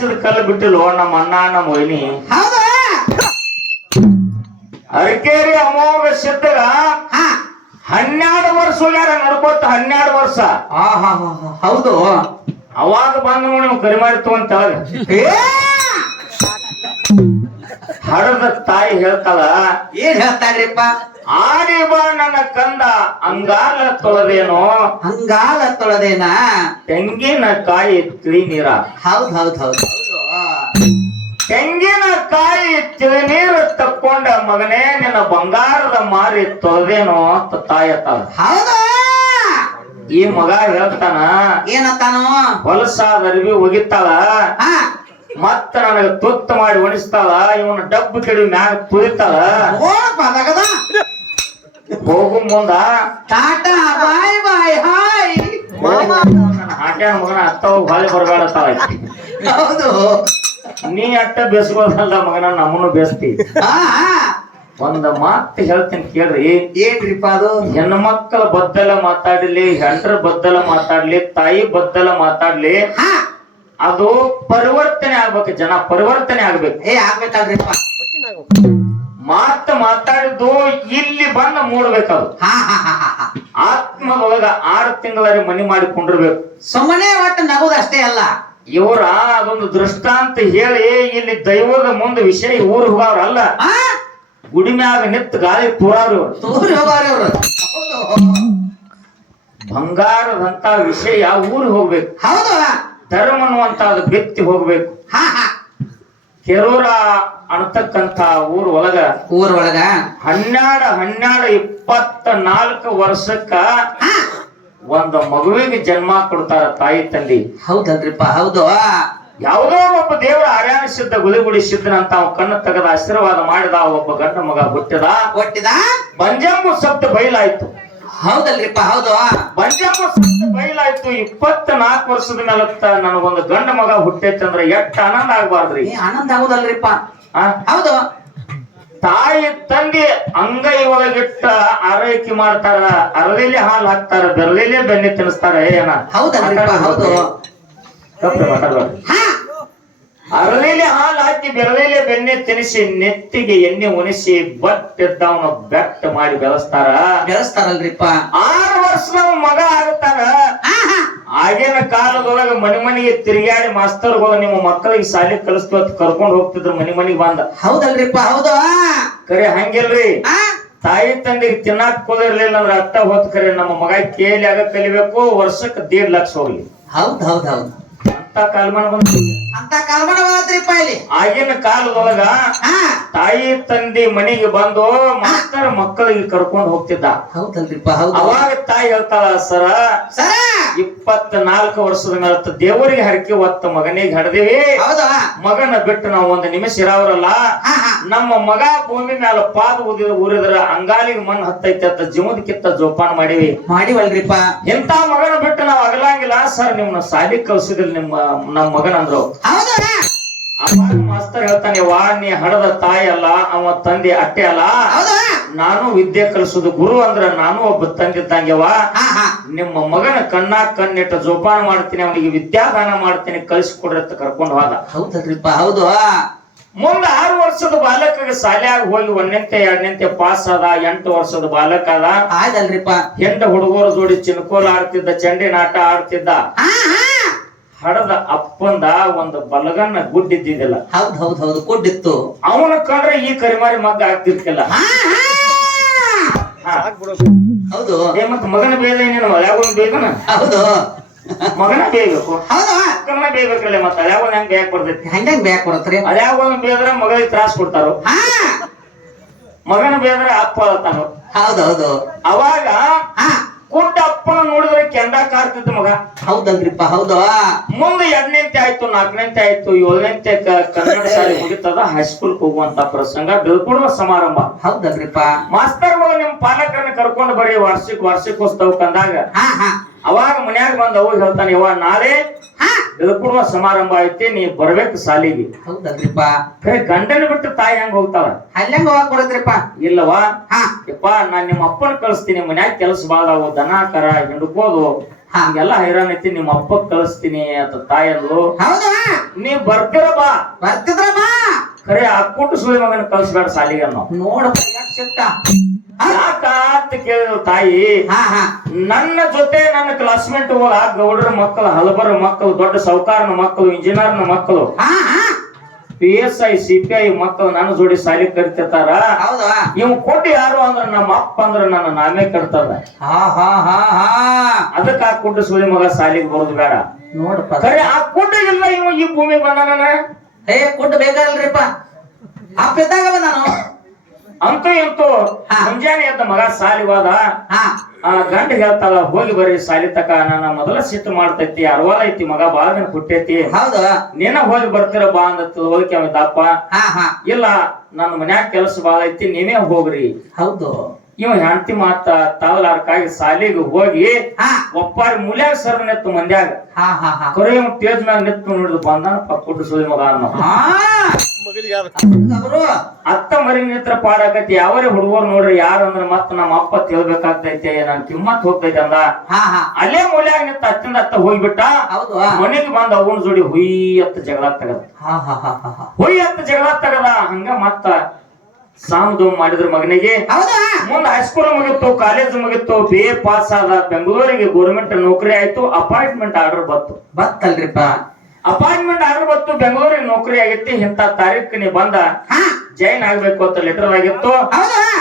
ಹಚ್ಚಿದ ಕಲ್ಲು ಬಿಟ್ಟಿಲ್ವೋ ನಮ್ಮ ಅಣ್ಣ ನಮ್ಮ ಒಯ್ನಿ ಹೌದಾ. ಅರಕೇರಿ ಅಮೋಘ ಹನ್ನೆರಡು ವರ್ಷ ಹೋಗ್ಯಾರ ನಡ್ಕೋತ ಹನ್ನೆರಡು ವರ್ಷ. ಹೌದು. ಅವಾಗ ಬಂದ್ ನೋಡಿ ಕರಿಮಾರಿ ತಗೊಂತ! ಹಡದ ತಾಯಿ ಹೇಳ್ತಾಳ ಏನ್ ಹೇಳ್ತಾರ್ರಿಪ್ಪ? ಆಡಿ ಬಾ ನನ್ನ ಕಂದ ಅಂಗಾಲ ತೊಳೆದೇನೋ? ಹಂಗಾಲ ತೊಳೆದೇನ? ತೆಂಗಿನ ಕಾಯಿ ತಿಳಿ ನೀರ ಹೌದ್ ಹೌದ್ ಹೌದ್ ತೆಂಗಿನ ಕಾಯಿ ತಿಳಿ ನೀರು ತಕ್ಕೊಂಡ ಮಗನೇ ನಿನ್ನ ಬಂಗಾರದ ಮಾರಿ ತೊಳೆದೇನೋ ಅಂತ ತಾಯಿ ಹೇಳ್ತಾಳ. ಹೌದು? ಈ ಮಗ ಹೇಳ್ತಾನ ಏನತ್ತಾನು ಹೊಲಸಾದ ಅರಿವಿ ಒಗಿತಾಳ ಹಾ. ಮತ್ತ ನನಗ ತುತ್ತ ಮಾಡಿ ಒಣಿಸ್ತಾಳ ಇವನ ಡಬ್ಬು ಕೆಡಿ ಮ್ಯಾಗ ತುಳಿತಾಳ. ಹೋಗು ಮುಂದ. Tata bye bye hi. ಮಗನ ಅತ್ತವ ಹೊಳೆ ಬರಬೇಡತ್ತಾಳ. ಹೌದು. ನೀ ಅಟ್ಟ ಬೇಸ್ಕೋದಲ್ಲ ಮಗನ ನಮ್ಮನ್ನು ಬೇಸ್ತಿ. ಒಂದ ಮಾತು ಹೇಳ್ತೀನಿ ಕೇಳ್ರಿ. ಏನ್ರಿಪ್ಪ ಅದು? ಹೆಣ್ಮಕ್ಳ ಮಕ್ಕಳ ಬದ್ದಲ ಮಾತಾಡ್ಲಿ ಹೆಂಡ್ರ ಬದ್ದಲ ಮಾತಾಡ್ಲಿ ತಾಯಿ ಬದ್ದಲ ಮಾತಾಡ್ಲಿ ಅದು ಪರಿವರ್ತನೆ ಆಗ್ಬೇಕು ಜನ ಪರಿವರ್ತನೆ ಆಗ್ಬೇಕು. ಏ ಆಗ್ಬೇಕಾದ್ರೆ ಮಾತು ಮಾತಾಡಿದ್ದು ಇಲ್ಲಿ ಬಂದು ಮೂಡ್ಬೇಕದು. ಹಾ ಹಾ ಹಾ ಹಾ ಹಾ. ಆತ್ಮದೊಳಗ ಆರು ತಿಂಗಳಲ್ಲಿ ಮನಿ ಮಾಡಿಕೊಂಡಿರ್ಬೇಕು ಸುಮ್ಮನೆ ಒಟ್ಟು ನಗುದು ಅಷ್ಟೇ ಅಲ್ಲ. ಇವರ ಅದೊಂದು ದೃಷ್ಟಾಂತ ಹೇಳಿ ಇಲ್ಲಿ ದೈವದ ಮುಂದೆ ವಿಷಯ ಊರು ಹೋಗವ್ರ ಅಲ್ಲ. ಗುಡಿ ಮ್ಯಾಗ ನಿಂತು ಗಾಳಿ ತೂರಾರು. ತೂರಿ ಹೋಗೋರಿ ಅವ್ರು ಹೌದು. ಬಂಗಾರದಂತ ವಿಷಯ ಊರು ಹೋಗ್ಬೇಕು? ಹೌದು. ಧರ್ಮ ಅನ್ನುವಂತ ಅದು ಹೋಗಬೇಕು. ಹೋಗ್ಬೇಕು ಕೆರೂರ ಅಂತಕ್ಕಂತ ಊರ್ ಒಳಗ ಊರ್ ಒಳಗ? ಹನ್ನೆರಡು ಹನ್ನೆರಡು ಇಪ್ಪತ್ತ ನಾಲ್ಕು ವರ್ಷಕ್ಕ ಒಂದು ಮಗುವಿಗೆ ಜನ್ಮ ಕೊಡ್ತಾರ ತಾಯಿ ತಂದೆ. ಹೌದಲ್ರಿಪ್ಪ ಹೌದು. ಯಾವುದೋ ಒಬ್ಬ ದೇವರ ಆರ್ಯಾನಿಸಿದ್ದ ಗುಳಿಗುಡಿ ಸಿದ್ದನಂತ ಅವ ಕಣ್ಣು ತೆಗೆದ ಆಶೀರ್ವಾದ ಮಾಡಿದ ಒಬ್ಬ ಗಂಡ ಮಗ ಹುಟ್ಟಿದ. ಹುಟ್ಟಿದ? ಬಂಜಮ್ಮ ಸಪ್ತ ಬಯಲಾಯ್ತು ಹೌದಲ್ರಿಪ್ಪ ಹೌದು. ಬಂಜಪ್ಪ ಶಬ್ದ ಬಯಲಾಯ್ತು ಇಪ್ಪತ್ತ ನಾಲ್ಕು ವರ್ಷದ ಮೇಲತ್ತ ನನಗೊಂದು ಗಂಡ ಮಗ ಹುಟ್ಟೈತಂದ್ರ ಎಷ್ಟ್ ಆನಂದ ಆಗ್ಬಾರ್ದ್ರಿ? ಆನಂದ ಆಗುದಲ್ರಿಪ್ಪ. ಆ? ಹೌದು. ತಾಯಿ ತಂದೆ ಅಂಗೈ ಒಳಗಿಟ್ಟ ಆರೈಕೆ ಮಾಡ್ತಾರ ಅರಲಿಲೆ ಹಾಲು ಹಾಕ್ತಾರ ಬೆರಳಿಲೆ ಬೆನ್ನೆ ತಿನ್ನಿಸ್ತಾರ ಏನ ಹೌದಲ್ರಿಪ್ಪ ಹೌದು. ತಪ್ಪು. ಹಾ ಅರಳಿಲೆ ಹಾಲು ಹಾಕಿ ಬೆರಳಿಲೆ ಬೆಣ್ಣೆ ತಿನಿಸಿ ನೆತ್ತಿಗೆ ಎಣ್ಣೆ ಉಣಿಸಿ ಅವನ ಬೆಟ್ಟ ಮಾಡಿ ಬೆಳೆಸ್ತಾರ. ಬೆಳೆಸ್ತಾರಲ್ರಿಪ್ಪ. ಆರು ವರ್ಷದ ಮಗ ಆಗುತ್ತಾರ ಆಗಿನ ಕಾಲದೊಳಗ ಮನೆ ಮನೆಗೆ ತಿರುಗಾಡಿ ಮಾಸ್ತರ್ಗಳು ನಿಮ್ಮ ಮಕ್ಕಳಿಗೆ ಶಾಲೆ ಕಲಿಸ್ತು ಅಂತ ಕರ್ಕೊಂಡು ಹೋಗ್ತಿದ್ರು ಮನೆ ಮನೆಗೆ ಬಂದ. ಹೌದಲ್ರಿಪ್ಪ ಹೌದು. ಕರೆ ಹಂಗಿಲ್ರಿ. ತಾಯಿ ತಂದೆ ತಿನ್ನಾಕ್ ಕುದಿರ್ಲಿಲ್ಲ ಅಂದ್ರೆ ಅತ್ತ ಹೋದ್ ಕರೆ ನಮ್ಮ ಮಗ ಕೇಳಿ ಆಗ ಕಲಿಬೇಕು ವರ್ಷಕ್ಕೆ ದೇಡ್ ಲಕ್ಷ ಹೋಗ್ಲಿ. ಹೌದ್ ಹೌದ್ ಹೌದು. ಕಾಲ್ಮಾನ ಅಂತ ಕಲ್ಮಣ ಬಂದ್ರಿಪ್ಪ ಇಲ್ಲಿ. ಆಗಿನ ಕಾಲದೊಳಗ ತಾಯಿ ತಂದೆ ಮನೆಗೆ ಬಂದು ಮಾಸ್ತರ್ ಮಕ್ಕಳಿಗೆ ಕರ್ಕೊಂಡು ಹೋಗ್ತಿದ್ದ. ಹೌದಲ್ರಿಪ್ಪ ಹೌದು. ಅವಾಗ ತಾಯಿ ಹೇಳ್ತಾಳ ಸರ ಸರ! ಇಪ್ಪತ್ ನಾಲ್ಕು ವರ್ಷದ ಮೇಲೆ ದೇವರಿಗೆ ಹರಕೆ ಒತ್ತ ಮಗನಿಗೆ ಹಡ್ದೇವಿ ಮಗನ ಬಿಟ್ಟು ನಾವು ಒಂದು ನಿಮಿಷ ಇರಾವ್ರಲ್ಲ. ನಮ್ಮ ಮಗ ಭೂಮಿ ಮ್ಯಾಲ ಪಾದ ಉದಿದ ಉರಿದ್ರ ಅಂಗಾಲಿಗೆ ಮಣ್ಣು ಹತ್ತೈತೆ ಅಂತ ಜೀವದ ಕಿತ್ತ ಜೋಪಾನ ಮಾಡಿವಿ. ಮಾಡಿವಲ್ರಿಪ್ಪ. ಎಂತ ಮಗನ ಬಿಟ್ಟು ನಾವು ಅಗಲಂಗಿಲ್ಲ. ಸರ್ ನಿಮ್ನ ಸಾಲಿ ಕಲ್ಸಿದ್ರಿ ನಿಮ್ಮ ನಮ್ಮ ಮಗನ ಅಂದ್ರು. ಮಾಸ್ತರ್ ಹೇಳ್ತಾನೆ ವಾಣಿ ನೀ ಹಡದ ತಾಯಿ ಅಲ್ಲ ಅವ ತಂದೆ ಅಟ್ಟೆ ಅಲ್ಲ. ನಾನು ವಿದ್ಯೆ ಕಲಿಸೋದು ಗುರು ಅಂದ್ರ ನಾನು ಒಬ್ಬ ತಂದಿದ್ದಂಗೆವ ನಿಮ್ಮ ಮಗನ ಕಣ್ಣ ಕಣ್ಣಿಟ್ಟ ಜೋಪಾನ ಮಾಡ್ತೀನಿ ಅವನಿಗೆ ವಿದ್ಯಾದಾನ ಮಾಡ್ತೀನಿ ಕಳಿಸ್ಕೊಡ್ರಿ ಅಂತ ಕರ್ಕೊಂಡು ಹೋದ. ಹೌದಲ್ರಿಪ್ಪ ಹೌದು. ಮುಂದ ಆರು ವರ್ಷದ ಬಾಲಕಗೆ ಶಾಲ್ಯಾಗ ಹೋಗಿ ಒಂದನೆಂತೆ ಎರಡನೆಂತೆ ಪಾಸ್ ಆದ ಎಂಟು ವರ್ಷದ ಬಾಲಕ ಅದ ಆಯ್ತಲ್ರಿಪ್ಪ. ಹೆಂಡ ಹುಡುಗರ ಜೋಡಿ ಚಿನ್ಕೋಲ್ ಆಡ್ತಿದ್ದ ಚಂಡಿ ನಾಟ ಆಡ್ತಿದ್ದ. ಹಡದ ಅಪ್ಪಂದ ಒಂದು ಬಲಗನ್ನ ಗುಡ್ಡಿದ್ದಿದ್ದಿಲ್ಲ. ಹೌದ್ ಹೌದ್ ಹೌದು ಕೊಟ್ಟಿತ್ತು ಅವನ ಕಂಡ್ರೆ ಈ ಕರಿಮಾರಿ ಮಗ್ಗ ಆಗ್ತಿರ್ತಿಲ್ಲ. ಹಾ. ಹೌದು. ಏ ಮತ್ ಮಗನ ಬೇದ ಏನೇನು ಹಳ್ಯಾಗೊಂದ್ ಬೇಕನ ಹೌದು. ಮಗನ ಬೇಯಬೇಕು ಹೌದು. ಮಕ್ಕಳನ್ನ ಬೇಯ್ಬೇಕಲ್ಲ ಮತ್ತ ಹಳ್ಯಾಗೊಂದ್ ಹೆಂಗ್ ಬೇಯಕ್ ಬರ್ತೈತಿ ಹಂಗಂಗ್ ಬ್ಯಾಕ್ ಕೊಡತ್ರಿ? ಹಳ್ಯಾಗೊಂದ್ ಬೇದ್ರ ಮಗಳಿಗೆ ತ್ರಾಸ ಕೊಡ್ತಾರೋ? ಹಾ. ಮಗನ ಬೇದ್ರ ಅಪ್ಪ ಅಳ್ತಾನು ಹೌದು ಹೌದು. ಅವಾಗ ಹಾ. ಕುಡ್ಡ ಅಪ್ಪನ ನೋಡಿದ್ರೆ ಕೆಂಡ ಕಾರ್ತಿದ್ದ ಮಗ. ಹೌದಲ್ರಿಪ್ಪ ಹೌದು. ಮುಂದೆ ಎರಡನೇಂತೆ ಆಯ್ತು ನಾಲ್ಕನೇಂತೆ ಆಯ್ತು ಏಳನೇಂತೆ ಕನ್ನಡ ಶಾಲೆ ಮುಗಿತದ ಹೈಸ್ಕೂಲ್ ಹೋಗುವಂತ ಪ್ರಸಂಗ ಬೀಳ್ಕೊಡುವ ಸಮಾರಂಭ. ಹೌದಲ್ರಿಪ್ಪ. ಮಗ ನಿಮ್ ಪಾಲಕರನ್ನ ಕರ್ಕೊಂಡು ಬರೀ ವಾರ್ಷಿಕ ವಾರ್ಷಿಕೋತ್ಸವ ಕಂದಾಗ. ಅವಾಗ ಮನ್ಯಾಗ ಬಂದ ಅವ್ ಹೇಳ್ತಾನೆ ಇವ ನಾಳೆ ಹಾ. ಬೀಳ್ಕೊಡುವ ಸಮಾರಂಭ ಐತಿ ನೀ ಬರ್ಬೇಕು ಸಾಲಿಗೆ. ಹೌದಲ್ರಿಪ್ಪ. ಕರೆ ಗಂಡನ ಬಿಟ್ಟು ತಾಯಿ ಹೆಂಗ್ ಹೋಗ್ತಾಳ ಅಲ್ಲೇ ಹೋಗಕ್ ಬರತ್ರಿಪ್ಪ ಇಲ್ಲವಾ ಹಾ. ಯಪ್ಪ ನಾನ್ ನಿಮ್ಮ ಅಪ್ಪನ ಕಳಿಸ್ತೀನಿ ಮನ್ಯಾಗ ಕೆಲಸ ಬಾಳದಾವು ದನ ಕರ ಹಿಂಡ್ಕೋದು. ಹಂಗೆಲ್ಲ ಹೈರಾಣ ಐತಿ ನಿಮ್ಮ ಅಪ್ಪ ಕಳಿಸ್ತೀನಿ ಅಂತ ತಾಯಿ ಅಂದ್ಲು. ನೀ ಬರ್ತೀರ ಬಾ. ಬರ್ತಿದ್ರಮ್ಮ ಖರೆ ಆ ಸೂರ್ಯ ಸುಳಿ ಮಗನ ಕಳ್ಸ್ಬೇಡ ಸಾಲಿಗೆ ಅನ್ನೋ. ನೋಡಪ್ಪ ಹಾ ಯಾಕ ಅಂತ ಕೇಳಿದ್ರು ತಾಯಿ ಹಾ ಹಾ. ನನ್ನ ಜೊತೆ ನನ್ನ ಕ್ಲಾಸ್ಮೇಟ್ ಗೌಡರ ಮಕ್ಕಳು ಹಲಬರ ಮಕ್ಕಳು ದೊಡ್ಡ ಸೌಕಾರನ ಮಕ್ಕಳು ಇಂಜಿನಿಯರ್ನ ಮಕ್ಕಳು ಹಾ ಹಾ. P S I C P I ಮಕ್ಕಳು ನನ್ನ ಜೋಡಿ ಸಾಲಿ ಕರಿತಿರ್ತಾರ. ಹೌದು. ಇವ್ ಕೊಟ್ಟು ಯಾರು ಅಂದ್ರ ನಮ್ಮ ಅಪ್ಪ ಅಂದ್ರ ನನ್ನ ನಾಮೇ ಕರ್ತಾರ ಹಾ ಹಾ ಹಾ ಹಾ. ಅದಕ್ಕ ಆ ಕುಡ್ಡ ಸುಳಿ ಮಗ ಸಾಲಿಗೆ ಬರೋದು ಬೇಡ. ನೋಡಪ್ಪ. ಆ ಆ ಇಲ್ಲ ಇವ ಈ ಭೂಮಿ ಬಂದಾನ. ಏ ಕುಡ್ ಬೇಕಾಗಲ್ರಿಪ್ಪ. ಅಪ್ಪ ಇದ್ದಾಗ ನಾನು ಅಂತೂ ಇಂತೂ. ಮುಂಜಾನೆ ಎದ್ದ ಮಗ ಸಾಲಿವಾದ ಆ ಗಂಡ ಹೇಳ್ತಾಳ ಹೋಗಿ ಬರ್ರಿ ಸಾಲಿ ತಕ ನನ್ನ ಮೊದಲ ಸಿಟ್ಟು ಮಾಡ್ತೈತಿ ಅರವಾಲ ಐತಿ ಮಗ ಬಾಳ ದಿನ ಹುಟ್ಟೈತಿ. ಹೌದು. ನೀನ ಹೋಗಿ ಬರ್ತೀರ ಬಾ ಅಂದ ಹೋಗಿ ಹಾ ಇಲ್ಲ ನನ್ನ ಮನ್ಯಾಗ ಕೆಲಸ ಬಾಳ ಐತಿ ನೀವೇ ಹೋಗ್ರಿ. ಹೌದು. ಇವ್ ಹೆಂಡತಿ ಮಾತ ತಾವಲಾರ್ಕಾಗಿ ಸಾಲಿಗೆ ಹೋಗಿ ಒಪ್ಪಾರಿ ಮುಲ್ಯಾಗ ಸರ್ ನಿತ್ತು ಮಂದ್ಯಾಗ. ಕೊರೆಯ ತೇಜ್ ಮ್ಯಾಗ ನಿತ್ತು ನೋಡಿದ್ ಬಂದ ಪಕ್ಕುಟ್ಟು ಸುಳಿ ಮಗ ಅನ್ನೋ ಅತ್ತ ಮರಿ ನಿತ್ರ ಪಾಡಾಕತಿ ಯಾವರೇ ಹುಡುಗರು ನೋಡ್ರಿ ಯಾರು ಅಂದ್ರ ಮತ್ತ ನಮ್ಮ ಅಪ್ಪ ತಿಳ್ಬೇಕಾಗ್ತೈತೆ ನನ್ ಕಿಮ್ಮತ್ ಹೋಗ್ತೈತೆ ಅಂದ. ಹಾ ಹಾ. ಅಲ್ಲೇ ಮೂಲ್ಯಾಗ ನಿಂತ ಅತ್ತಿಂದ ಅತ್ತ ಹೋಗ್ಬಿಟ್ಟ ಹೌದು ಮನೆಗೆ ಬಂದ ಅವನ ಜೋಡಿ ಹುಯ್ ಅತ್ತ ಜಗಳ ತಗದ. ಹಾ ಹಾ ಹಾ ಹಾ ಹಾ. ಹುಯ್ ಅತ್ತ ಜಗಳ ತಗದ ಹಂಗ ಮತ್ತ ಸಾಮದು ಮಾಡಿದ್ರ ಮಗನಿಗೆ. ಹೌದಾ ಮುಂದ ಹೈಸ್ಕೂಲ್ ಮುಗಿತ್ತು ಕಾಲೇಜ್ ಮುಗಿತ್ತು ಬಿ ಎ ಪಾಸ್ ಆದ ಬೆಂಗಳೂರಿಗೆ ಗೌರ್ಮೆಂಟ್ ನೌಕರಿ ಆಯ್ತು ಅಪಾಯಿಂಟ್ಮೆಂಟ್ ಆರ್ಡರ್ ಬಂತು. ಬತ್ತಲ್ರಿಪ್ಪ ಅಪಾಯಿಂಟ್ಮೆಂಟ್ ಆರ್ಡರ್ ಬಂತು ಬೆಂಗಳೂರಿಗೆ ನೌಕರಿ ಆಗಿತ್ತು ಇಂತ ತಾರೀಕು ನೀ ಬಂದ ಹಾ. ಜೈನ್ ಆಗ್ಬೇಕು ಅಂತ ಲೆಟರ್ ಆಗಿತ್ತು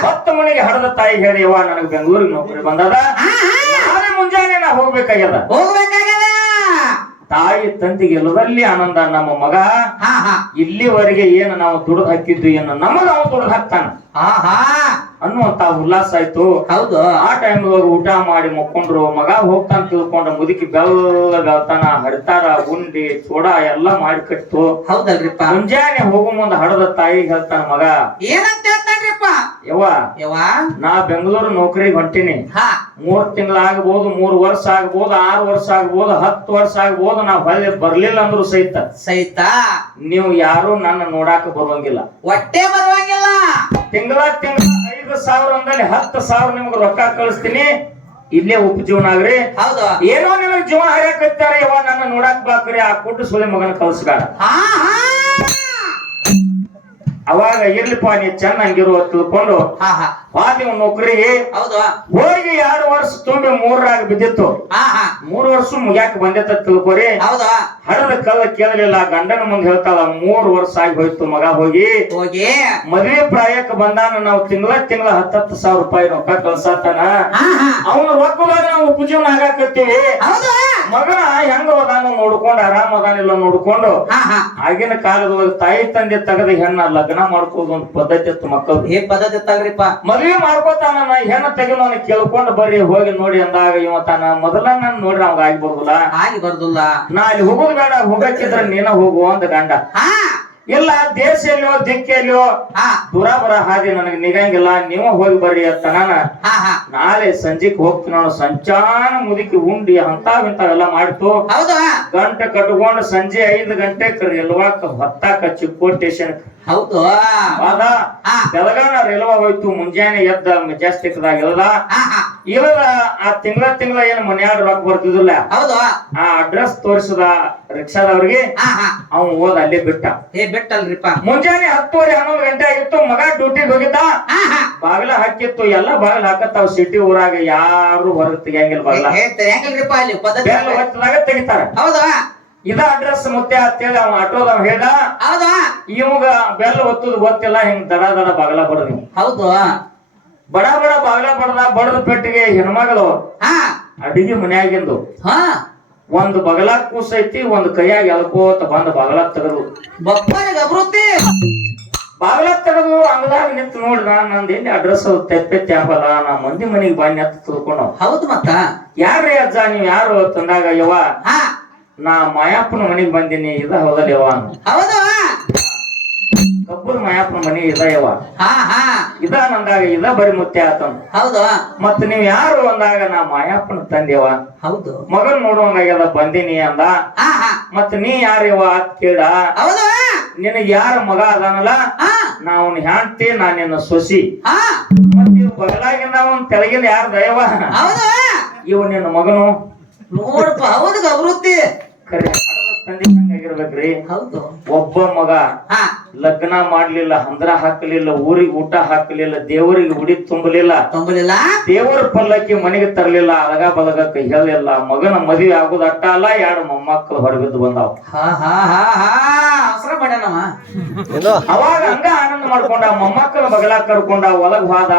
ಹತ್ತು ಮನೆಗೆ ಹಡದ ತಾಯಿ ಹೇಳಿ ಯವ್ವ ನನಗೆ ಬೆಂಗಳೂರಿಗೆ ನೌಕರಿ ಬಂದದ. ನಾಳೆ ಮುಂಜಾನೆ ನಾ ಹೋಗ್ಬೇಕಾಗ್ಯದ. ಹೋಗ್ಬೇಕಾಗ್ಯದ. ತಾಯಿ ತಂದಿಗೆ ಎಲ್ಲದಲ್ಲಿ ಆನಂದ ನಮ್ಮ ಮಗ. ಇಲ್ಲಿವರೆಗೆ ಏನು ನಾವು ದುಡ್ದು ಹಾಕಿದ್ದು ಏನು ನಮಗ ನಾವು ದುಡ್ದು ಹಾಕ್ತಾನ. ಹಾ ಹಾ. ಅನ್ನುವಂತ ಉಲ್ಲಾಸ ಆಯ್ತು. ಹೌದು. ಆ ಟೈಮ್ ಊಟ ಮಾಡಿ ಮಕ್ಕೊಂಡ್ರು ಮಗ ಹೋಗ್ತಾನ ತಿಳ್ಕೊಂಡ ಮುದುಕಿ ಬೆಲ್ಲ ಬೆಳ್ತಾನ ಹರಿತಾರ ಉಂಡಿ ಚೋಡ ಎಲ್ಲಾ ಮಾಡಿ ಕಟ್ತು. ಹೌದಲ್ರಿಪ್ಪ. ಮುಂಜಾನೆ ಹೋಗೋ ಮುಂದ ಹಡದ ತಾಯಿ ಹೇಳ್ತಾನ ಮಗ ಏನಂತ ಹೇಳ್ತಾನ್ರಿಪ್ಪ? ಯವ್ವ ಯವ್ವ? ನಾ ಬೆಂಗಳೂರು ನೌಕರಿಗೆ ಹೊಂಟಿನಿ. ಮೂರ್ ತಿಂಗಳ ಆಗ್ಬೋದು ಮೂರ್ ವರ್ಷ ಆಗ್ಬೋದು ಆರು ವರ್ಷ ಆಗ್ಬೋದು ಹತ್ತು ವರ್ಷ ಆಗ್ಬೋದು ನಾ ಹೊಳ್ಳಿ ಬರ್ಲಿಲ್ಲ ಅಂದ್ರು ಸಹಿತ. ಸಹಿತ? ನೀವು ಯಾರು ನನ್ನ ನೋಡಾಕ ಬರುವಂಗಿಲ್ಲ. ಹೊಟ್ಟೆ ಬರುವಂಗಿಲ್ಲ? ತಿಂಗಳ ತಿಂಗಳ ಐದು ಸಾವಿರ ಅಂದಲ್ಲಿ ಹತ್ತು ಸಾವಿರ ನಿಮ್ಗೆ ರೊಕ್ಕ ಕಳಿಸ್ತೀನಿ. ಇಲ್ಲೇ ಉಪಜೀವನ ಆಗ್ರಿ. ಹೌದು. ಏನೋ ನಿಮಗೆ ಜೀವ ಹರಿಯಾಕತ್ತಾರ ಯವ್ವ ನನ್ನ ನೋಡಾಕ್ ಬಾಕ್ರಿ ಆ ಕೊಟ್ಟು ಸುಳಿ ಮಗನ ಕಳ್ಸ್ಗಾರ ಹಾ ಹಾ. ಅವಾಗ ಇರ್ಲಿಪ್ಪ ನೀ ಚೆನ್ನಾಗಿರುವ ತಿಳ್ಕೊಂಡು ಹಾ ಹಾ. ಹೋದಿ ನೌಕರಿಗೆ ಹೌದು. ಹೋಗಿ ಎರಡು ವರ್ಷ ತುಂಬಿ ಮೂರರಾಗ ಬಿದ್ದಿತ್ತು. ಮೂರು ವರ್ಷ ಮುಗ್ಯಾಕ ಬಂದಿತ್ತ ತಿಳ್ಕೊರಿ. ಹೌದು. ಹಡದ ಕಲ್ಲ ಕೇಳಲಿಲ್ಲ ಗಂಡನ ಮುಂದೆ ಹೇಳ್ತಾಳ ಮೂರ್ ವರ್ಷ ಆಗಿ ಹೋಯ್ತು ಮಗ ಹೋಗಿ. ಹೋಗಿ. ಮದ್ವೆ ಪ್ರಾಯಕ್ಕೆ ಬಂದಾನ ನಾವು ತಿಂಗಳ ತಿಂಗಳ ಹತ್ತತ್ತು ಸಾವಿರ ರೂಪಾಯಿ ರೊಕ್ಕ ಕಳ್ಸಾತಾನ. ಅವನ ರೊಕ್ಕದಾಗ ನಾವು ಉಪಜೀವನ ಆಗಾಕತ್ತೀವಿ. ಮಗನ ಹೆಂಗ ಹೋದಾನು ನೋಡ್ಕೊಂಡು ಆರಾಮ ಅದಾನಿಲ್ಲ ನೋಡ್ಕೊಂಡು ಆಗಿನ ಕಾಲದ ತಾಯಿ ತಂದೆ ತೆಗೆದ ಹೆಣ್ಣ ಲಗ್ನ ಮಾಡ್ಕೋದು ಒಂದು ಪದ್ಧತಿ ಇತ್ತು ಮಕ್ಕಳು ಏ ಪದ್ಧತಿ ಇತ್ತಲ್ರಿಪ್ಪ. ಮದ್ವೆ ಮಾಡ್ಕೋತಾನ ಹೆಣ್ಣ ತೆಗೆದವನ ಕೇಳ್ಕೊಂಡು ಬರ್ರಿ ಹೋಗಿ ನೋಡಿ ಅಂದಾಗ ಇವ ತಾನ ಮೊದಲ ನನ್ ನೋಡ್ರಿ ಅವಾಗ ಆಗಿ ಬರುದಿಲ್ಲ ಆಗಿ ಬರುದಿಲ್ಲ ನಾ ಅಲ್ಲಿ ಹೋಗೋದು ಬೇಡ ಹೋಗಕ್ಕಿದ್ರ ನೀನ ಹೋಗುವ ಅಂತ ಗಂಡ. ಹಾ ಇಲ್ಲ ದೇಶ ಎಲ್ಲೋ ದಿಕ್ಕ ಎಲ್ಲೋ ದೂರ ಬರ ಹಾದಿ ನನಗೆ ನಿಗಂಗಿಲ್ಲ ನೀವು ಹೋಗಿ ಬರ್ರಿ ಅಂತ ನಾನು ಹಾ ಹಾ. ನಾಳೆ ಸಂಜೆಕ್ ಹೋಗ್ತೀನಿ ನಾನು ಸಂಚಾನ ಮುದುಕಿ ಉಂಡಿ ಅಂತಾವ್ ಇಂತಾವೆಲ್ಲ ಮಾಡ್ತು. ಗಂಟೆ ಕಟ್ಕೊಂಡು ಸಂಜೆ ಐದು ಗಂಟೆ ಎಲ್ವಾಕ ಹೊತ್ತಾಕ ಚಿಕ್ಕೋ ಸ್ಟೇಷನ್ ಹೌದು. ಬೆಳಗಾನ ರೈಲ್ವೆ ಹೋಯ್ತು ಮುಂಜಾನೆ ಎದ್ದ ಮೆಜೆಸ್ಟಿಕ್ ದಾಗ ಇಲ್ದ ಹಾ ಹಾ. ಇವಾಗ ಆ ತಿಂಗಳ ತಿಂಗಳ ಏನ್ ಮನ್ಯಾಗ ರೊಕ್ಕ ಬರ್ತಿದಿಲ್ಲ ಹೌದು. ಆ ಅಡ್ರೆಸ್ ತೋರಿಸದ ರಿಕ್ಷಾದವ್ರಿಗೆ ಅವ್ನು ಹೋದ ಅಲ್ಲೇ ಬಿಟ್ಟ. ಏ ಬಿಟ್ಟಲ್ರಿಪ್ಪ. ಮುಂಜಾನೆ ಹತ್ತುವರೆ ಹನ್ನೊಂದು ಗಂಟೆ ಆಗಿತ್ತು ಮಗ ಡ್ಯೂಟಿಗೆ ಹೋಗಿದ್ದ. ಬಾಗಿಲ ಹಾಕಿತ್ತು ಎಲ್ಲ ಬಾಗಿಲ ಹಾಕತ್ತಾವ ಸಿಟಿ ಊರಾಗ ಯಾರು ಹೊರಗೆ ತೆಗಿಯಂಗಿಲ್ಲ ಬಾಗಿಲ ಹೇಳ್ತಾರೆ ಹೌದಾ ಅಲ್ಲಿ ಹೊತ್ತದಾಗ ತೆಗಿತಾರ. ಹೌದು. ಇದ ಅಡ್ರೆಸ್ ಮುತ್ತೆ ಅಂತೇಳಿ ಅವ ಆಟೋದವ್ ಹೇಳ ಹೌದಾ? ಇವಾಗ ಬೆಲ್ಲ ಒತ್ತುದು ಗೊತ್ತಿಲ್ಲ ಹಿಂಗ್ ದಡ ದಡ ಬಾಗಲ ಬಡ್ದ. ನೀವು ಹೌದು. ಬಡ ಬಡ ಬಗಲ ಬಡದ ಬಡದ ಪೆಟ್ಟಿಗೆ ಹೆಣ್ಮಗಳು. ಹಾ. ಅಡಿಗೆ ಮನ್ಯಾಗಿಂದು. ಹಾ. ಒಂದು ಬಗಲ ಕೂಸೈತಿ ಒಂದು ಕೈಯಾಗ ಎಳ್ಕೋತ ಬಂದ ಬಗಲ ತೆಗೆದು. ಬಪ್ಪನಿಗೆ ಅಭಿವೃದ್ಧಿ. ಬಾಗಲ ತೆಗೆದು ಅಂಗದಾಗ ನಿಂತು ನೋಡಿದ ನಂದು ಎಲ್ಲಿ ಅಡ್ರೆಸ್ ತೆಪ್ಪೆ ಆಗಲ್ಲ ನಾ ಮಂದಿ ಮನೆಗೆ ಬಾಯಿ ಅಂತ ತಿಳ್ಕೊಂಡು. ಹೌದು ಮತ್ತ. ಯಾರ್ರೀ ಅಜ್ಜ ನೀವ್ ಯಾರು ತಂದಾಗ ಯವ್ವ? ಹಾ. ನಾ ಮಾಯಪ್ಪನ ಮನೆಗೆ ಬಂದೀನಿ ಇದ ಹೌದಲ್ಲ ಯವ್ವ ಅಂದ. ಹೌದು ಕಬ್ಬೂರ್ ಮಾಯಪ್ಪನ ಮನೆ ಇದ ಯವ ಹಾ ಹಾ. ಇದ ನಂದಾಗ ಇದ ಬರಿ ಮುತ್ತೆ ಆತಂದ ಹೌದು. ಮತ್ ನೀವ್ ಯಾರು ಅಂದಾಗ ನಾ ಮಾಯಪ್ಪನ ತಂದೆವ? ಹೌದು. ಮಗನ್ ನೋಡುವಂಗಾಗ್ಯದ ಬಂದೀನಿ ಅಂದ. ಹಾ ಹಾ. ಮತ್ ನೀ ಯಾರಿವ ಅಂತ ಕೇಳ. ಹೌದು. ನಿನಗ್ ಯಾರ ಮಗ ಅದಾನಲ್ಲ? ನಾ ಅವ್ನ ಹ್ಯಾಂಡ್ತಿ ನಾ ನಿನ್ನ ಸೊಸಿ. ಹಾ. ಮತ್ ಇವ್ ಬಗಲಾಗಿಂದ ಅವನ್ ಕೆಳಗಿಂದ ಯಾರ ದಯವ? ಹೌದು. ಇವ ನಿನ್ನ ಮಗನು? ನೋಡಪ್ಪ ಹೌದು ಅವೃತ್ತಿ ತಂದೆ ಹಂಗಾಗಿರ್ಬೇಕ್ರಿ ಹೌದು. ಒಬ್ಬ ಮಗ ಹಾ. ಲಗ್ನ ಮಾಡ್ಲಿಲ್ಲ ಹಂದ್ರ ಹಾಕಲಿಲ್ಲ ಊರಿಗೆ ಊಟ ಹಾಕಲಿಲ್ಲ ದೇವರಿಗೆ ಉಡಿ ತುಂಬಲಿಲ್ಲ. ತುಂಬಲಿಲ್ಲ? ದೇವರ ಪಲ್ಲಕ್ಕಿ ಮನೆಗೆ ತರಲಿಲ್ಲ ಅಲಗ ಬಲಗಕ್ಕ ಹೇಳಿಲ್ಲ ಮಗನ ಮದುವೆ ಆಗೋದು ಅಟ್ಟ ಅಲ್ಲ ಎರಡು ಮೊಮ್ಮಕ್ಕಳು ಹೊರಬಿದ್ದು ಬಂದಾವ. ಹಾ ಹಾ ಹಾ ಹಾ ಅವಸರ ಮಾಡ್ಯಾನವ. ಅವಾಗ ಹಂಗ ಆನಂದ ಮಾಡ್ಕೊಂಡ ಮೊಮ್ಮಕ್ಕಳ ಬಗಲ ಕರ್ಕೊಂಡ ಒಳಗ್ ಹೋದ.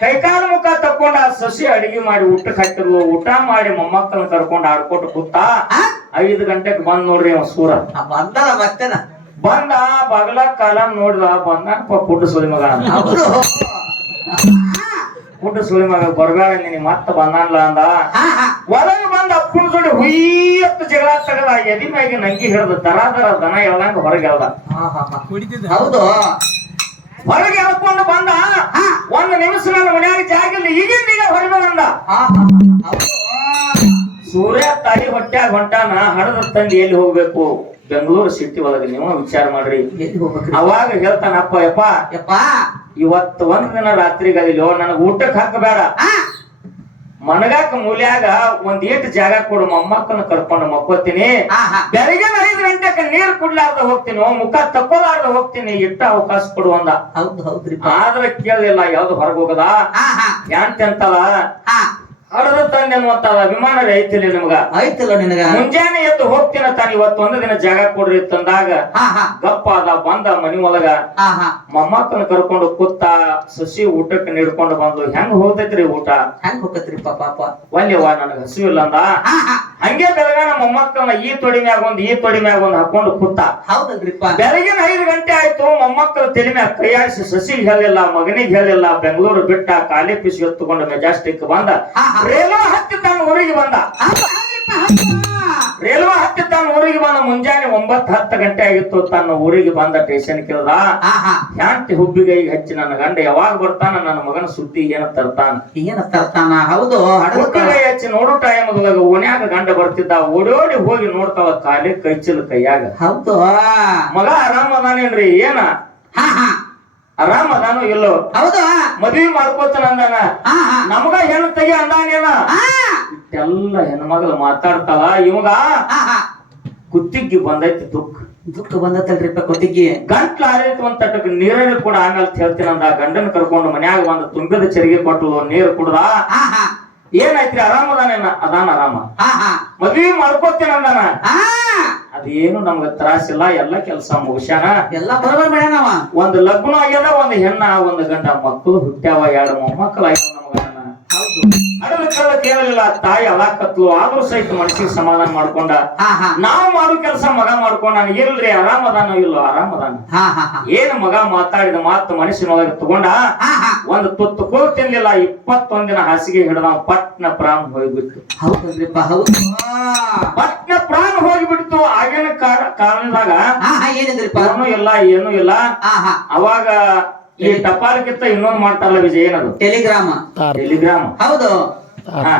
ಕೈಕಾಲ ಮುಖ ತಕ್ಕೊಂಡ ಸಸಿ ಅಡಿಗೆ ಮಾಡಿ ಊಟಕ್ಕೆ ಹಾಕಿರ್ಲು ಊಟ ಮಾಡಿ ಮೊಮ್ಮಕ್ಕಳನ್ನ ಕರ್ಕೊಂಡು ಆಡ್ಕೊಟ್ಟು ಕೂತ. ಆ? ಐದು ಗಂಟೆಗೆ ಬಂದ್ ನೋಡ್ರಿ ಅವ ಸೂರ. ಆ, ಬಂದಲ್ಲ ಮತ್ತೆನ? ಬಂದ ಬಗಲ ಕಾಲ ನೋಡ್ದ ಬಂದಪ್ಪ ಪುಟ್ಟ ಸುಳಿ ಮಗ. ಪುಟ್ಟ ಸುಳಿ ಮಗ ಬರ್ಬೇಡ ನೀನು ಮತ್ತೆ ಬಂದಲ್ಲ ಅಂದ. ಹಾ ಹಾ. ಒಳಗೆ ಬಂದ ಅಪ್ಪನ ಜೋಡಿ ಹುಯ್ಯತ್ತು ಜಗಳ ತಗದ ಎದಿ ಮ್ಯಾಗೆ ನಂಗಿ ಹಿಡ್ದ ದರ ದರ ದನ ಎಳ್ದಂಗ ಹೊರಗೆ ಎಳ್ದ. ಹೌದು. ಹೊರಗೆ ಎಳ್ಕೊಂಡು ಬಂದ ಹಾ. ಒಂದು ನಿಮಿಷ ನನ್ನ ಮನೆಯಾಗ ಜಾಗಿಲ್ಲ ಈಗಿಂದ ಈಗ ಹೊರಗೆ ಬಂದ. ಹೌದು. ಸೂರ್ಯ ತಾಯಿ ಹೊಟ್ಟ್ಯಾಗ ಹೊಂಟಾನ ಹಡದ ತಂದಿ ಎಲ್ಲಿ ಹೋಗ್ಬೇಕು? ಬೆಂಗಳೂರು ಸಿಟಿ ಒಳಗೆ ನೀವು ವಿಚಾರ ಮಾಡ್ರಿ. ಅವಾಗ ಹೇಳ್ತಾನಪ್ಪ ಯಪ್ಪ ಯಪ್ಪ. ಇವತ್ತು ಒಂದ್ ದಿನ ರಾತ್ರಿಗೆ ನನಗೆ ಊಟಕ್ಕೆ ಹಾಕಬೇಡ? ಮನಗಾಕ ಮೂಲ್ಯಾಗ ಒಂದ್ ಏಟ್ ಜಾಗ ಕೊಡು ಮೊಮ್ಮಕ್ಕನ ಕರ್ಕೊಂಡು ಮಕ್ಕೋತೀನಿ. ಬೆಳಗ್ಗೆ ಐದು ಗಂಟೆಗೆ ನೀರ್ ಕುಡ್ಲಾರ್ದ ಹೋಗ್ತೀನಿ ಮುಖ ತಕ್ಕೋಲಾರ್ದ ಹೋಗ್ತೀನಿ ಇಟ್ಟ ಅವಕಾಶ ಕೊಡು ಅಂದ. ಆದ್ರೆ ಕೇಳಿಲ್ಲ ಯಾವ್ದು ಹೊರಗೆ ಹೋಗದ? ಎಂತಲ್ಲ ಹಡದ ತಂದೆ ಅನ್ನುವಂತದ ಅಭಿಮಾನ ಐತಿಲ್ಲ ನಿಮ್ಗ. ಆಯ್ತಲ್ಲ ನಿನಗ. ಮುಂಜಾನೆ ಎದ್ದು ಹೋಗ್ತೀನ ತಾನ ಇವತ್ತು ಒಂದು ದಿನ ಜಾಗ ಕೊಡ್ರಿ ತಂದಾಗ. ಹಾ ಹಾ. ಗಪ್ಪ ಅದ ಬಂದ ಮನಿ ಒಳಗ. ಮೊಮ್ಮಕ್ಕನ ಕರ್ಕೊಂಡು ಕೂತ ಸಸಿ ಊಟಕ್ಕೆ ನೀಡ್ಕೊಂಡು ಬಂದು ಹೆಂಗ್ ಹೋಗ್ತೈತ್ರಿ ಊಟ? ಹೆಂಗ್ ಹೋಗತ್ರಿ ಪಾಪ? ಒಲ್ಲೆವಾ ನನಗ ಹಸಿವಿಲ್ಲ ಅಂದ ಹಂಗೆ ಬೆಳಗಾನ ಮೊಮ್ಮಕ್ಕನ ಈ ತೊಡಿ ಮ್ಯಾಗ ಒಂದ್ ಈ ತೊಡಿ ಮ್ಯಾಗ ಒಂದ್ ಹಾಕೊಂಡು ಕುತ್ತ ಹೌದಲ್ರಿಪ್ಪ. ಬೆಳಗಿನ ಐದು ಗಂಟೆ ಆಯ್ತು ಮೊಮ್ಮಕ್ಕಳ ತಲೆ ಮ್ಯಾಗ ಕೈಯಾಡಿಸಿ ಸಸಿಗೆ ಹೇಳಿಲ್ಲ ಮಗನಿಗೆ ಹೇಳಿಲ್ಲ ಬೆಂಗಳೂರು ಬಿಟ್ಟ ಖಾಲಿ ಪಿಸಿ ಎತ್ತುಕೊಂಡು ಮೆಜಾಸ್ಟಿಕ್ ಬಂದ. ಪ್ರೇಮ ಹತ್ತಿ ತಾನು ಊರಿಗೆ ಬಂದ. ರೇಲ್ವೆ ಹತ್ತಿ ತನ್ನ ಊರಿಗೆ ಬಂದ ಮುಂಜಾನೆ ಒಂಬತ್ತು ಹತ್ತು ಗಂಟೆ ಆಗಿತ್ತು ತನ್ನ ಊರಿಗೆ ಬಂದ ಟೇಷನ್ ಕೇಳ್ದ ಶಾಂತಿ ಹುಬ್ಬಿಗೆ ಈಗ ಹಚ್ಚಿ ನನ್ನ ಗಂಡ ಯಾವಾಗ ಬರ್ತಾನ ನನ್ನ ಮಗನ ಸುದ್ದಿ ಏನ ತರ್ತಾನ? ಏನ ತರ್ತಾನ? ಹೌದು ಹುಬ್ಬಿಗೆ ಹಚ್ಚಿ ನೋಡೋ ಟೈಮ್ ಓಣ್ಯಾಗ ಗಂಡ ಬರ್ತಿದ್ದ ಓಡೋಡಿ ಹೋಗಿ ನೋಡ್ತಾವ ಕಾಲಿ ಕೈಚಲ್ ಕೈಯಾಗ. ಹೌದು. ಮಗ ಆರಾಮ ಅದಾನೇನ್ರಿ ಏನ? ಆರಾಮ ಅದಾನು ಇಲ್ಲೋ? ಹೌದು. ಮದ್ವಿ ಮಾಡ್ಕೋತಾನ ಅಂದಾನ ನಮಗ ಹೆಣ್ಣು ತೆಗಿ ಅಂದಾನೇನ? ಹಾ ಇಷ್ಟೆಲ್ಲ ಹೆಣ್ಮಗಳು ಮಾತಾಡ್ತಾಳ ಇವಾಗ ಕುತ್ತಿಗೆ ಬಂದೈತಿ ದುಃಖ. ದುಃಖ ಬಂದತ್ತಲ್ರಿ ಕುತ್ತಿಗೆ. ಗಂಟ್ಲ ಆರೈತು ಒಂದ್ ನೀರನ್ನು ಕೂಡ ಆಮೇಲೆ ಹೇಳ್ತೀನಿ ಅಂದ. ಗಂಡನ್ ಕರ್ಕೊಂಡು ಮನ್ಯಾಗ ಬಂದ ತುಂಬಿದ ಚರಿಗೆ ಕೊಟ್ಟು ನೀರು ಕುಡ್ದ. ಏನಾಯ್ತ್ರಿ ಆರಾಮ ಅದಾನೇನ ಅದಾನ ಆರಾಮ. ಮದ್ವಿ ಮಾಡ್ಕೋತೀನಿ ಅಂದಾನ? ಅದೇನು ನಮ್ಗ ತ್ರಾಸಿಲ್ಲ ಎಲ್ಲ ಕೆಲಸ ಮುಗಿಸ್ಯಾನ. ಎಲ್ಲ ಬರೋಬರ್ ಮಾಡ್ಯಾನವ ಒಂದ್ ಲಗ್ನ ಆಗ್ಯದ ಒಂದ್ ಹೆಣ್ಣ ಒಂದ್ ಗಂಡ. ಮಕ್ಕಳು ಹುಟ್ಟ್ಯಾವ ಎರಡು ಮೊಮ್ಮಕ್ಕಳು ಆಗ್ಯಾವ ನಮಗ. ಹೌದು. ಕೇಳಲಿಲ್ಲ ತಾಯಿ ಅಲಾಕತ್ಲು ಆದ್ರೂ ಸಹಿತ ಮನಸ್ಸಿಗೆ ಸಮಾಧಾನ ಮಾಡ್ಕೊಂಡ. ಹಾ ಹಾ. ನಾವು ಮಾಡೋ ಕೆಲಸ ಮಗ ಮಾಡ್ಕೊಂಡ ಇಲ್ರಿ ಆರಾಮದಾನ ಇಲ್ಲೋ ಆರಾಮದಾನ ಏನ್ ಮಗ ಮಾತಾಡಿದ ಮಾತು ಮನಸ್ಸಿನೊಳಗೆ ತಗೊಂಡ? ಒಂದು ತುತ್ತು ಕೋಲ್ ತಿನ್ಲಿಲ್ಲ ಇಪ್ಪತ್ತೊಂದಿನ ಹಾಸಿಗೆ ಹಿಡಿದ ಪಟ್ನ ಪ್ರಾಣ ಹೋಗ್ಬಿಟ್ಟು ಪಟ್ನ ಪ್ರಾಣ ಹೋಗ್ಬಿಡ್ತು. ಆಗಿನ ಕಾರಣದಾಗ ಫೋನು ಇಲ್ಲ ಏನು ಇಲ್ಲ. ಅವಾಗ ಈ ಟಪಾಲ್ಕಿಂತ ಇನ್ನೊಂದ್ ಮಾಡ್ತಾರಲ್ಲ ವಿಜಯ ಏನದು? ಟೆಲಿಗ್ರಾಮ. ಟೆಲಿಗ್ರಾಮ್. ಹೌದು. ಹಾ.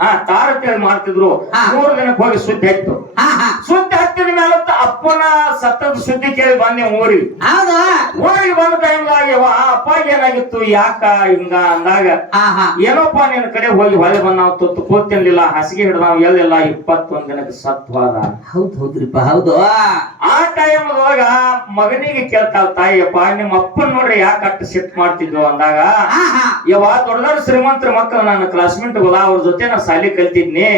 ಹಾ ತಾರ ಮಾಡ್ತಿದ್ರು. ಮೂರು ದಿನಕ್ಕೆ ಹೋಗಿ ಸುದ್ದಿ ಹತ್ತು ಹಾ ಹಾ. ಸುದ್ದಿ ಹತ್ತಿದ ಮೇಲೆ ಅಪ್ಪನ ಸತ್ತದ ಸುದ್ದಿ ಕೇಳಿ ಬಂದೆ ಊರಿಗೆ ಹೌದಾ. ಊರಿಗೆ ಬಂದ ಟೈಮ್ದಾಗ ಅಪ್ಪಾಗ ಏನಾಗಿತ್ತು? ಯಾಕ ಹಿಂಗ ಅಂದಾಗ ಏನೋಪ್ಪ ನಿನ್ನ ಕಡೆ ಹೋಗಿ ಹೊಳೆ ಬಂದ ನಾವು ತುತ್ತು ಕೂತಿರ್ಲಿಲ್ಲ ಹಾಸಿಗೆ ಹಿಡ್ದಾವ್ ಎಲ್ಲಿಲ್ಲ ಇಪ್ಪತ್ತೊಂದ್ ದಿನಕ್ಕೆ ಸತ್ವಾದ. ಹೌದ್ ಹೌದು ಹೌದ್ರಿಪ್ಪ ಹೌದು. ಆ ಟೈಮ್ ಹೋಗ ಮಗನಿಗೆ ಕೇಳ್ತಾವ್ ತಾಯಿಯಪ್ಪ ನಿಮ್ಮ ಅಪ್ಪನ್ ನೋಡ್ರಿ ಯಾಕೆ ಅಟ್ಟು ಸಿಟ್ ಮಾಡ್ತಿದ್ವು ಅಂದಾಗ ಯವ್ವ ದೊಡ್ಡ ದೊಡ್ಡ ಶ್ರೀಮಂತರ ಮಕ್ಕಳು ನನ್ನ ಕ್ಲಾಸ್ಮೇಟ್ ಅವ್ರ ಜೊತೆ ನಾ ಸಾಲಿ ಕಲ್ತಿದ್ನಿ.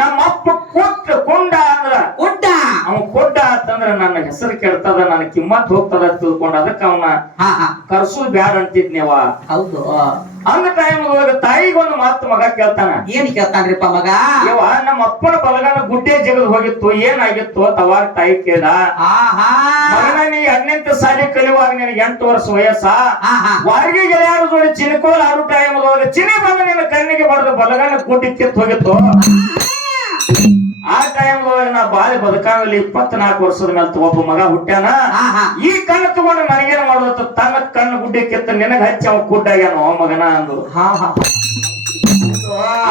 ನಮ್ಮ ಅಪ್ಪ ಕೂತ್ ಕೊಂಡ ಅಂದ್ರ ಉಡ್ಡ ಅವ ಕೊಡ್ಡ ಅಂತಂದ್ರ ನನ್ನ ಹೆಸರು ಕೆಡ್ತದ ನನ್ನ ಕಿಮ್ಮತ್ ಹೋಗ್ತದ ತಿಳ್ಕೊಂಡ್ ಅದಕ್ಕ ಅವನ ಕರ್ಸುದ್ ಬ್ಯಾಡ ಅಂತಿದ್ನಿವ ಹೌದು. ಅಂದ ಟೈಮ್ ಒಳಗ ತಾಯಿಗೆ ಒಂದು ಮಾತು ಮಗ ಕೇಳ್ತಾನ. ಏನ್ ಕೇಳ್ತಾನ್ರಿಪ್ಪ ಮಗ? ಇವ ನಮ್ಮ ಅಪ್ಪನ ಬಲಗಾನ ಗುಡ್ಡೆ ಜಗದ್ ಹೋಗಿತ್ತು ಏನಾಗಿತ್ತು ಅವಾಗ ತಾಯಿ ಕೇಳ ಮಗನ ನೀ ಹದಿನೆಂಟು ಸಾಲಿ ಕಲಿಯುವಾಗ ನಿನಗೆ ಎಂಟು ವರ್ಷ ವಯಸ್ಸ. ಹಾ ಹಾ. ವಾರಿಗೆ ಗೆಳೆಯರ ಜೋಡಿ ಚಿನ್ಕೋಲ್ ಆಡೋ ಟೈಮ್ ಒಳಗ ಚಿನಿ ಬಂದ ನಿನ್ನ ಕಣ್ಣಿಗೆ ಬಡದು ಬಲಗಾನ ಗುಡ್ಡಿ ಕಿತ್ತು ಹೋಗಿತ್ತು. ಬಾಳಿ ಬದುಕಾಗಲಿ ಇಪ್ಪತ್ನಾಲ್ಕು ವರ್ಷದ ಮೇಲೆ ಒಬ್ಬ ಮಗ ಹುಟ್ಟ್ಯಾನ. ಈ ಕಣ್ಣು ತಗೊಂಡು ನನಗೇನು ಮಾಡೋದು? ತನ್ನ ಕಣ್ಣು ಗುಡ್ಡೆ ಕಿತ್ತ ನಿನಗ ಹಚ್ಚಿ ಅವ ಕುಡ್ಡಾಗ್ಯಾನ ಮಗನ ಅಂದ್ರು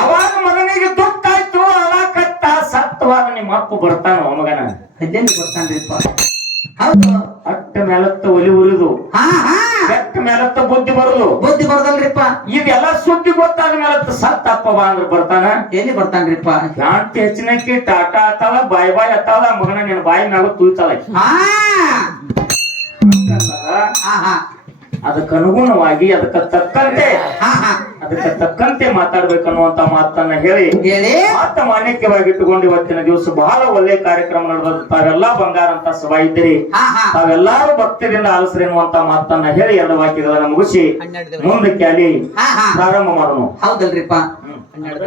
ಅವಾಗ ಮಗನಿಗೆ ಅವಾಗ ಅಲಾಕತ್ತ ಸತ್ತವಾಗ ನಿಮ್ಮ ಅಪ್ಪ ಬರ್ತಾನ ಮಗನ? ಅಲ್ಲೇನು ಬರ್ತಾನ್ರಿಪ್ಪ? ಹೌದು. ಅಟ್ಟ ಮೇಲತ್ತ ಒಲಿ ಉರಿದು. ಹಾ ಹಾ. ಕೆಟ್ಟ ಮೇಲತ್ತ ಬುದ್ಧಿ ಬರುದು ಬುದ್ಧಿ ಬರದಲ್ರಿಪ್ಪ. ಇದೆಲ್ಲ ಸುದ್ದಿ ಗೊತ್ತಾದ ಮೇಲತ್ತ ಸತ್ತಪ್ಪ ಬಾ ಅಂದ್ರೆ ಬರ್ತಾನ? ಎಲ್ಲಿ ಬರ್ತಾನ್ರಿಪ್ಪ? ಯಾಂತಿ ಹೆಚ್ಚಿನಕ್ಕೆ ಟಾಟಾ ಅತ್ತಾಳ ಬಾಯ್ ಬಾಯ್ ಅತ್ತಾಳ ಮಗನ ನಿನ್ನ ಬಾಯಿ ಮ್ಯಾಗ ತುಯ್ತಾಳ. ಹಾ ಅದಕ್ಕೆ ಅನುಗುಣವಾಗಿ ಅದಕ್ಕೆ ತಕ್ಕಂತೆ ಅದಕ್ಕೆ ತಕ್ಕಂತೆ ಮಾತಾಡ್ಬೇಕನ್ನುವಂತ ಮಾತನ್ನ ಹೇಳಿ ಮಾತ ಮಾನ್ಯಕ್ಯವಾಗಿಟ್ಟುಕೊಂಡು ಇವತ್ತಿನ ದಿವಸ ಬಹಳ ಒಳ್ಳೆ ಕಾರ್ಯಕ್ರಮ ನಡೆದ ತಾವೆಲ್ಲಾ ಬಂಗಾರ ಅಂತ ಸಭಾ ಇದ್ದೀರಿ ತಾವೆಲ್ಲಾರು ಭಕ್ತರಿಂದ ಆಲಸ್ರಿ ಎನ್ನುವಂತ ಮಾತನ್ನ ಹೇಳಿ ಎರಡು ವಾಕ್ಯಗಳನ್ನ ಮುಗಿಸಿ ಮುಂದಕ್ಕೆ ಅಲ್ಲಿ ಪ್ರಾರಂಭ ಮಾಡೋಣ. ಹೌದಲ್ರಿಪ್ಪ.